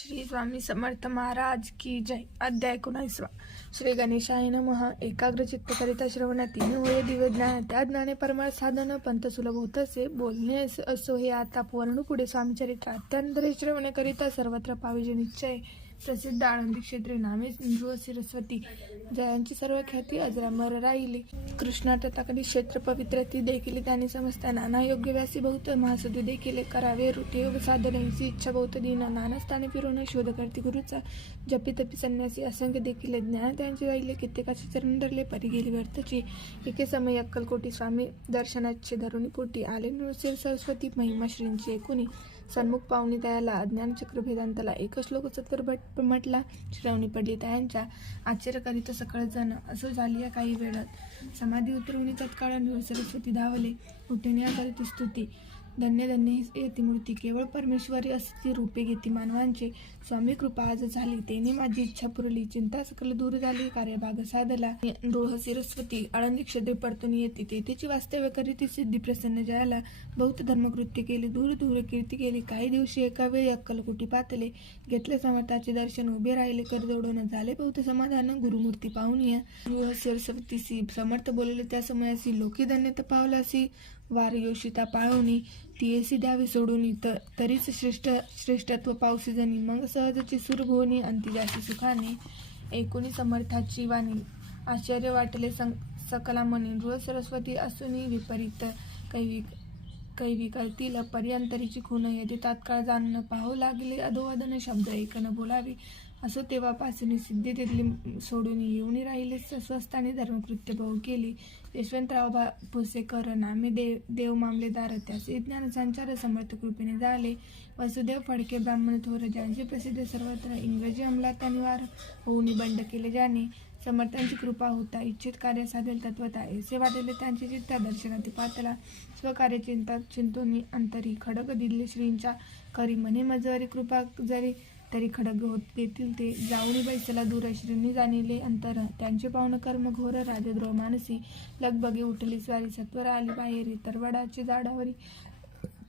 श्री स्वामी समर्थ महाराज की जय. अध्याय 19. श्री गणेशाय नमः. एकाग्र चित्त करिता श्रवण तीन होय दिव्य ज्ञान त्या ज्ञाने परमार्थ साधन पंत सुलभ होतसे बोलणे असो हे आता वर्णू पुढे स्वामी चरित्र अत्यंतरे श्रवण करिता सर्वत्र पाविजे निश्चय. प्रसिद्ध आनंदी क्षेत्रे नामे नृ सरस्वती जयांची सर्व ख्याती अजरामर राहिली. कृष्णातटाकडे क्षेत्र पवित्र ती देखील त्यांनी समजता नाना योग्य व्यासी बहुत महासुदी देखील करावे ऋते योग साधनांची इच्छा बहुत दिन नाना स्थाने फिरून शोध करते गुरुचा जपी तपी संन्यासी असंख्य देखील ज्ञान त्यांचे राहिले कित्येकाचे चरण धरले परी गेली व्यर्थची. एके समय अक्कलकोटी स्वामी दर्शनाचे धरुणी पोटी आले नृसिंह सरस्वती महिमा श्रींची एकूणी सन्मुख पाहुणी त्याला अज्ञान चक्र भेदांतला एक श्लोक सत्वर भट म्हटला. श्रवणी पडली त्यांच्या आश्चर्य करीत सकळ जण असो झाली काही वेळात समाधी उतरवणी तत्काळ नृ सरस्वती धावले उठणे करीत स्तुती धन्य धन्य येती मूर्ती केवळ परमेश्वरी असती रूपे घेती मानवांचे. स्वामी कृपा आज झाली तेने माझी इच्छा पुरली चिंता सकल दूर झाली कार्यभाग साधला. नृ सरस्वती आळंदी क्षेत्रे परतून येते तेथेची वास्तव्य करीती सिद्धी प्रसन्न जयाला बहुत धर्मकृत्य केले दूर दूर कीर्ती केली. काही दिवशी एका वेळी अक्कलकोटी पातले घेतले समर्थाचे दर्शन उभे राहिले कर जोडून झाले बहुत समाधान गुरुमूर्ती पाहुनिया. नृ सरस्वतीसी समर्थ बोलले त्या समयासी लोकी धन्यता पावलासी वार योषिता पाळवणी तियेसी द्यावी सोडून तरीच श्रेष्ठत्व पावसी जणी मग सहजची सुरभोनी अंती जाशी सुखाने. एकूणी समर्थाची वाणी आश्चर्य वाटले सकला मनी नृ सरस्वती असूनी विपरीत कैवी करतील पर्यंतरीची खून येते तात्काळ जाणून पाहू लागले अधोवादन शब्द एक न बोलावे असो तेव्हापासून सिद्धी तिथली सोडून येऊन राहिले स्वस्थाने धर्मकृत्य बहु केली. यशवंतराव भोसेकर नामे देव मामलेदार त्याचे ज्ञान संचार समर्थ कृपेने झाले. वसुदेव फडके ब्राह्मण थोर ज्यांचे प्रसिद्ध सर्वत्र इंग्रजी अंमलात निवार होऊन बंड केले ज्याने समर्थांची कृपा होता इच्छित कार्य साधेल तत्वता ऐसे वाटेले त्यांचे चित्ता दर्शनाती पातला स्वकार्य चिंतोनी अंतरी खडक दिले श्रींच्या करी मने मजवरी कृपा जरी तरी खडग होत देतील ते जाऊनी बैसला दूर श्रींनी जाणिले अंतर त्यांचे पावन कर्म घोर राजद्रोह मानसी लगबगे उठली स्वारी सत्वर आली बाहेरी तरवडाची झाडावरी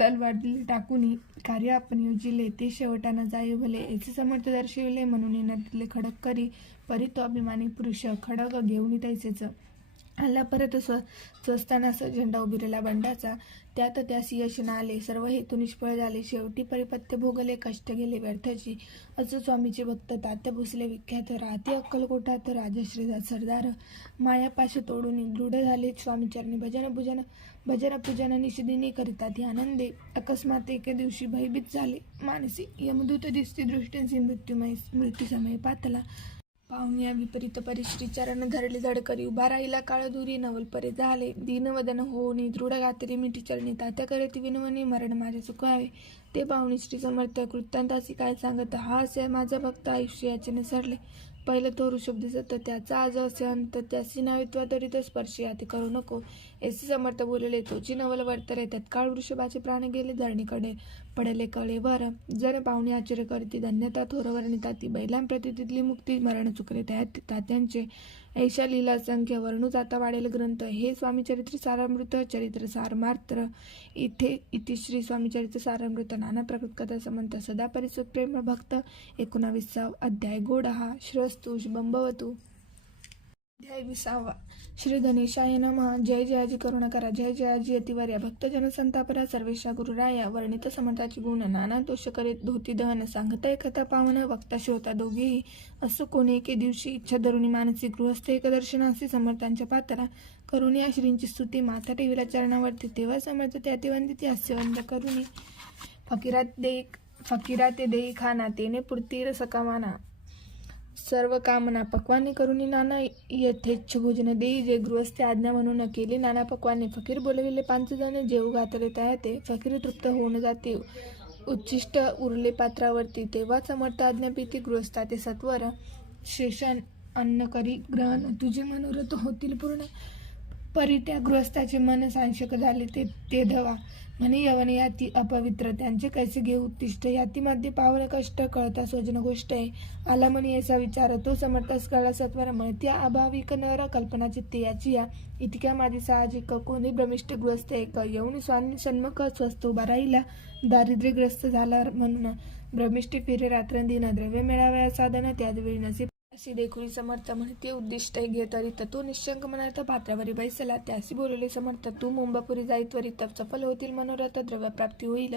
तलवार दिली टाकूनी कार्य आपण योजिले ते शेवटाना जाई भले याचे समर्थ दर्शविले म्हणून नटले खडक करी परी तो अभिमानी पुरुष खडग घेऊन तैसेच आला परत स्वस्ताना झेंडा उभिरला बंडाचा त्यात त्यासी यश नाले सर्व हेतू निष्फळ झाले शेवटी परिपत्य भोगले कष्ट गेले व्यर्थची. असो स्वामीचे भक्त तात्या भुसले विख्यात राहते अक्कलकोटात राजश्री सरदार मायापाश तोडून दृढ झाले स्वामीचरणी भजन पूजन निषदिनी करिता ती आनंदे. अकस्मात एके दिवशी भयभीत झाले मानसी यमदूत दिसती दृष्टींसी मृत्यू समय पातला. पाहुण्या विपरीत परिश्री चरण धरले धडकरी उभा राहिला काळ दुरी नवल परे झाले दीनवदन होनी दृढ गात्री मिठी चरणी तात्या करती विनवणी मरण माझे चुकावे. ते पाहुणी श्री समर्थ कृत्यांतासी काय सांगत हा असे माझा भक्त आयुष्य याचे निसरले पहिलं तो ऋषभ दिसत त्याचा आज असे अंत त्यासी नावित्वा त्वरित स्पर्श याती करू नको ऐसे समर्थ बोलले तोची नवल वर्तरे तत्काळ वृषभाचे प्राण गेले धरणीकडे पडले कळेवर जन पाहुणे आश्चर्य करती धन्यता थोरवर्णिता ती बैलांप्रती तिथली मुक्ती मरण चुकले तात्यांचे ऐशा लीला संख्य वर्णू जाता वाढेल ग्रंथ हे स्वामी चरित्र सारामृत चरित्र सारमात्र इथे श्री स्वामी चरित्र सारामृत नाना प्रकृत कथा समंत सदा परिसुख प्रेम भक्त 19 अध्याय गोडहा श्रस्तु शुभंभवतु. अध्याय 20. श्री गणेशाय नमः. जय जयाजी करुणा करा जय जयाजी अतिवर्या भक्तजन संतापरा सर्वेशा गुरुराया वर्णित समर्थाची गुण नाना दोष करीत धोती दहन सांगता कथा पावन वक्ता श्रोता दोघेही असो कोणी एके दिवशी इच्छा धरुणी मानसी गृहस्थ एक दर्शनासी समर्थांच्या पात्रा करुणी श्रींची स्तुती माथा टेविला चरणावरती तेव्हा समर्थ त्या वंदिती हास्यवंत करुणी फकीरा ते देई खाना तेने पुरती सकामाना सर्व कामना पक्वाने करुणी नाना यथेच्छ भोजन देई जे गृहस्थे आज्ञा म्हणून केली नाना पक्वाने फकीर बोलविले 5 जण जेऊ घातले त्या ते फकीर तृप्त होऊन जाते उच्छिष्ट उरले पात्रावरती तेव्हा समर्थ आज्ञापिती गृहस्था ते सत्वर शेषण अन्न करी ग्रहण तुझे मनोरथ होतील पूर्ण परी त्या गृहस्थाचे मन सांशक झाले ते धवा म्हणे यवन याती अपवित्र त्यांचे कैसे घेऊ उत्तिष्ठ याती मध्ये पावन कष्ट कळता स्वजन गोष्ट आहे. आला म्हणे याचा विचार तो समर्थस कळला सत्वर म्हणत्या अभाविक नर कल्पना चित्ते याची या इतक्या माझी साहजिक कोणी भ्रमिष्ठ गृहस्थ एक येऊन स्वामी सन्मुख स्वस्थ उभा राहिला दारिद्र्यग्रस्त झाला म्हणून भ्रमिष्ठी फिरे रात्रंदिन द्रव्य मेळाव्या साधन त्याचवेळी नसीब अशी देखुली समर्थ म्हणते उद्दिष्ट घे त्वरित तो निश्चंक मनार्थ पात्रावरी बैसला त्यासी बोलले समर्थ तू मुंबापुरी जाई त्वरित सफल होतील मनोरथ द्रव्यप्राप्ती होईल.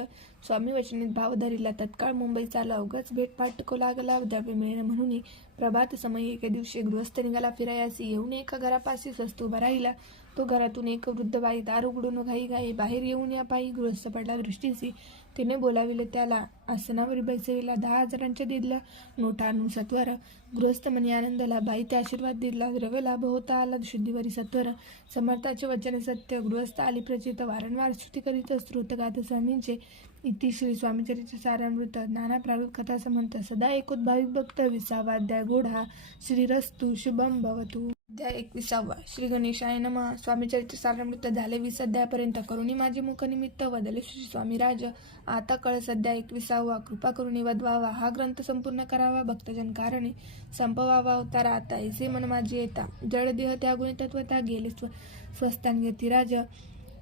स्वामी वचनीत भाव धरिला तत्काळ मुंबई चाला अवघच भेट फाटको लागला द्रव्य मिळणे म्हणून प्रभात समय एके दिवशी गृहस्थ निघाला फिरायासी येऊन एका घरापाशी स्वस्त उभा राहिला. तो घरातून एक वृद्ध बाई दार उघडून घाई बाहेर येऊन या पायी गृहस्थ पडला दृष्टीसी. तिने बोलाविले त्याला आसनावर बैसविला 10,000 दिला नोटा आणून सत्वर. गृहस्थ मनी आनंदला बाई ते आशीर्वाद दिला द्रव्य लाभ होता आला शुद्धीवरी सत्वर. समर्थाचे वचन सत्य गृहस्थ आली प्रचित वारंवार स्तुती करीत स्त्रोत गात स्वामींचे. इति श्री स्वामीचरित्र सारामृत नाना प्रारूप कथा समंत सदा एकोद्भाविक भक्त 20वा अध्याय गोढा श्रीरस्तु शुभम भवतु. अध्याय 21. श्री गणेशाय नमः. स्वामीचरित्र सारामृत झाले 20 अध्यायापर्यंत. करुणी माझे मुख निमित्त वदले श्री स्वामी राज. आता कळस अध्याय 21. कृपा करुणी वदवावा हा ग्रंथ संपूर्ण करावा भक्तजन कारणे संपवावा अवतार आता ऐसे मन माझे येता जड देह त्यागुणी तत्वता गेले स्वस्थान यती राज.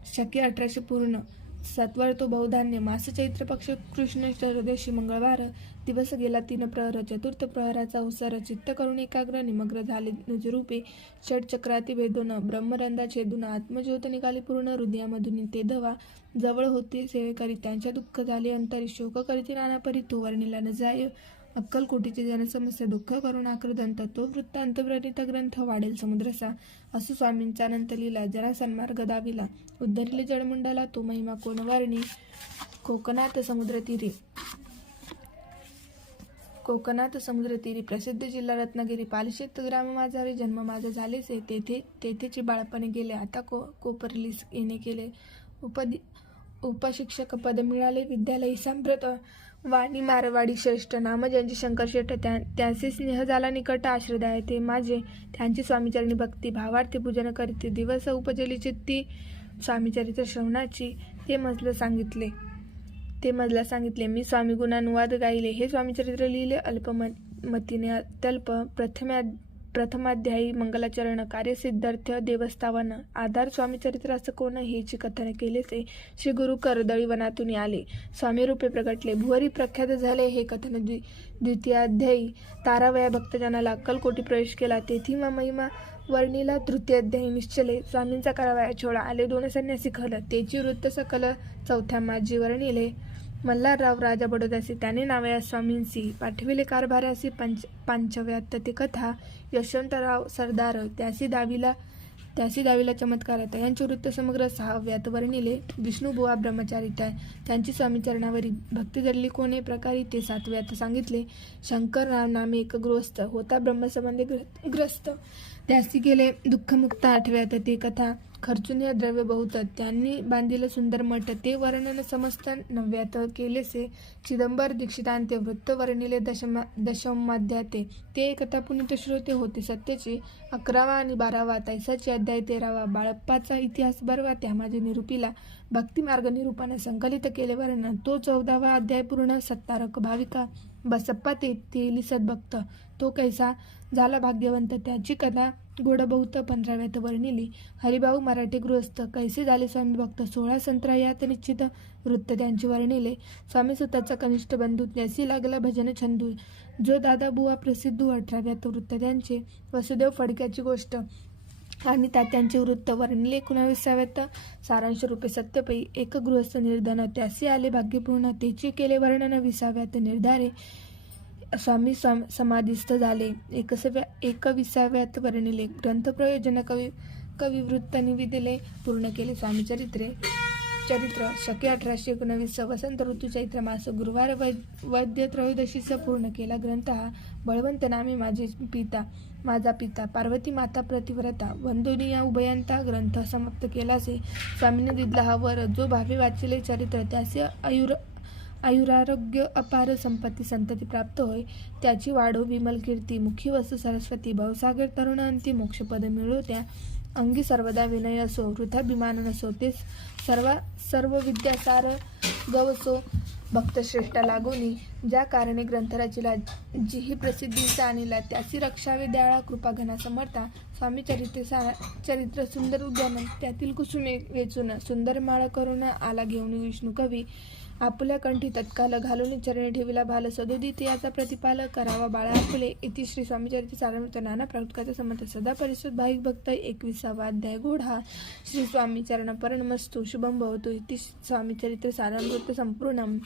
शक्य 1800 पूर्ण. सत्वर तो बहुधान्य मास चैत्र पक्ष कृष्ण त्रयोदशी मंगळवार. दिवस गेला 3 प्रहर चतुर्थ प्रहराचा उसर चित्त करून एकाग्र निमग्र झाले निजरूपे. षटचक्राती वेदोन ब्रह्मरंधा छेदून आत्मज्योत निघाली पूर्ण हृदयामधून ते धवा. जवळ होते सेवेकरी त्यांच्या दुःख झाले अंतरी शोक करीती नाना परी तो वर्णिला न जाय. अक्कलकोटीचे जनसमस्या दुःख करून आकृदंत तो वृत्तांत व्रणित ग्रंथ वाढेल समुद्रसा. असो स्वामींचा अनंत लीला जरा सन्मार्ग दाविला उद्धरिले जळमुंडाला तो महिमा कोण वर्णी. कोकणात समुद्र तीरी प्रसिद्ध जिल्हा रत्नागिरी पालशेत ग्राम माझारी जन्म माझा झालेसे तेथेचे बाळपणे गेले आता कोपरलीस येणे केले. उपशिक्षक पद मिळाले विद्यालयी सांप्रत वाणी मारवाडी श्रेष्ठ नाम ज्यांचे शंकर शेठ त्यांचे स्नेह झाला निकट आश्रदाय ते माझे त्यांची स्वामीचरणी भक्ती भावार्थी पूजन करीते दिवस उपजली चित्ती स्वामीचरित्र श्रवणाची. ते मजला सांगितले मी स्वामी गुणानुवाद गायले हे स्वामीचरित्र लिहिले अल्पमतीने अत्यल्प. प्रथमाध्यायी मंगलाचरण कार्यसिद्धार्थ देवस्थावन आधार स्वामीचरित्र असं कोण हेची कथन केलेसे. श्री गुरु करदळी वनातून आले स्वामी रूपे प्रगटले भुवरी प्रख्यात झाले हे कथन. द्वितीयाध्यायी तारावया भक्तजनाला अक्कलकोटी प्रवेश केला तेथी महिमा वर्णिला. तृतीयाध्यायी निश्चले स्वामींचा करावया छोळा आले 2 संन्यासी खल तेची वृत्त सकल. चौथ्या माझी वर्णिले मल्हारराव राजा बडोदासी त्याने नावया स्वामींसी पाठविले कारभारासी. पांचव्यात ते कथा यशवंतराव सरदार त्यासी दाविला चमत्कार यांचे वृत्त समग्र. 6व्यात वर्णिले विष्णुबुवा ब्रह्मचारिता त्यांची स्वामीचरणावरी भक्ती धरली कोणे प्रकारे ते. 7व्यात सांगितले शंकरराव नामे एक गृहस्थ होता ब्रह्मसंबंधी ग्रस्त त्यासी गेले दुःखमुक्त. 8व्यात ते कथा खर्चून द्रव्य बहुत त्यांनी बांधिलं सुंदर मठ ते वर्णन समस्त. 9व्यात केलेसे चिदंबर दीक्षितांते वृत्त वर्णिले. दशमाध्याते ते कथा पुनित श्रोते होते सत्याचे. 11वा आणि 12वा तैसाची अध्याय 13वा बाळप्पाचा इतिहास 12वा त्या माझे निरूपिला भक्तिमार्ग निरूपण संकलित केले वर्णन तो. 14वा अध्याय पूर्ण सत्तारक भाविका बसप्पा तेली सद्भक्त तो कैसा झाला भाग्यवंत त्याची कथा गोड बहुत. 15व्यात वर्णिली हरिभाऊ मराठी गृहस्थ कैसे झाले स्वामी भक्त. 16 संत्रा यात निश्चित वृत्त त्यांची वर्णिले. स्वामी सुताचा कनिष्ठ बंधू त्यासी लागला भजन छंदू जो दादा बुवा प्रसिद्ध. 18व्यात वृत्त त्यांचे वसुदेव फडक्याची गोष्ट आणि तात्यांचे वृत्त वर्णिले. 19व्यात सारांश रूपे सत्यपई एक गृहस्थ निर्धन त्यासी आले भाग्यपूर्ण तेची केले वर्णन. 20व्यात निर्धारे स्वामी समाधिस्थ झाले. 21व्यात वर्णिले ग्रंथप्रयोजन कविवृत्त निविदिले पूर्ण केले. स्वामीचरित्र शके 1819 वसंत ऋतू चैत्र मास गुरुवार वैद्य त्रयोदशीचा पूर्ण केला ग्रंथ हा. बळवंत नामे माझा पिता पार्वती माता प्रतिव्रता वंदोनी या उभयांता ग्रंथ समाप्त केलासे. स्वामीने दिला हा वर जो भावी वाचिले चरित्र त्याचे आयुरारोग्य अपार संपत्ती संतती प्राप्त होय त्याची वाढो विमल कीर्ती मुखी वस्तू सरस्वती भवसागर तरुण अंती मोक्षपद मिळो त्या. अंगी सर्वदा विनय असो, वृथाभिमान नसो, ते सर्व विद्यासार गवसो, भक्तश्रेष्ठ लागोनी, ज्या कारणे ग्रंथ रचिला, जीही प्रसिद्धीचा आणिला, त्याची रक्षावे दयाळा कृपा घना समर्था. स्वामी चरित्र सुंदर उद्यान, त्यातील कुसुमे वेचून, सुंदर माळ करून आला घेऊन विष्णू कवी, आपुल्या कंठी तत्काल घालून चरणी ठेविला भाल, सदोदित याचा प्रतिपाल करावा बाळा आपुले. इति श्री स्वामीचरित्र सारामृत नाना प्राकृतकाचा संमत सदा परिशुद्ध भाविक भक्त 21वा अध्याय गोढा. श्री स्वामी चरण परणमस्तु शुभम भवतु. इति स्वामीचरित्र सारामृत संपूर्णम.